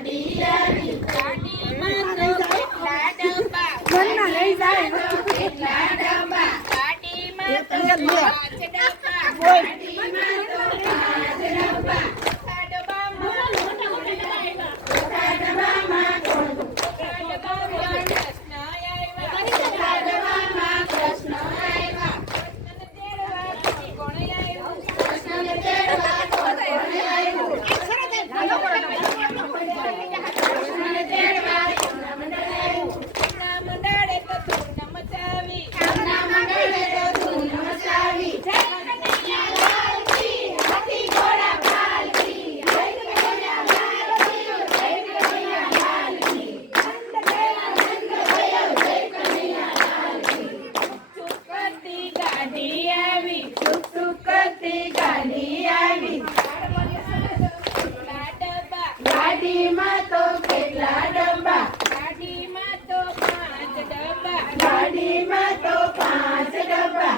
ગાડી આવી ગાડીમાં તો કેટલા ડબ્બા મનમાં લઈ જાય કેટલા ડબ્બા ગાડીમાં તો 5 ડબ્બા બોલ ગાડીમાં તો 5 ડબ્બા ચોથા ડબ્બામાં ચોથા ડબ્બામાં કૃષ્ણ આવ્યા ચોથા ડબ્બામાં કૃષ્ણ આવ્યા કૃષ્ણને તેડવા કોણ આવ્યું કૃષ્ણને તેડવા કોણ આવ્યું કૃષ્ણને તેડવા કોના મંડળ આવ્યું કોના મંડળે તો ધૂન મચાવી કોના મંડળે તો ધૂન મચાવી જય કનૈયા લાલ કી હાથી ઘોડા પાલકી જય કનૈયા લાલ કી જય કનૈયા લાલ કી નંદ ગયો જય કનૈયા લાલ કી સુખ કરતી ગાડી આવી સુખ કરતી ગાડી આવી ગાડીમાં તો કેટલા ડબ્બા ગાડીમાં તો 5 ડબ્બા ગાડીમાં તો 5 ડબ્બા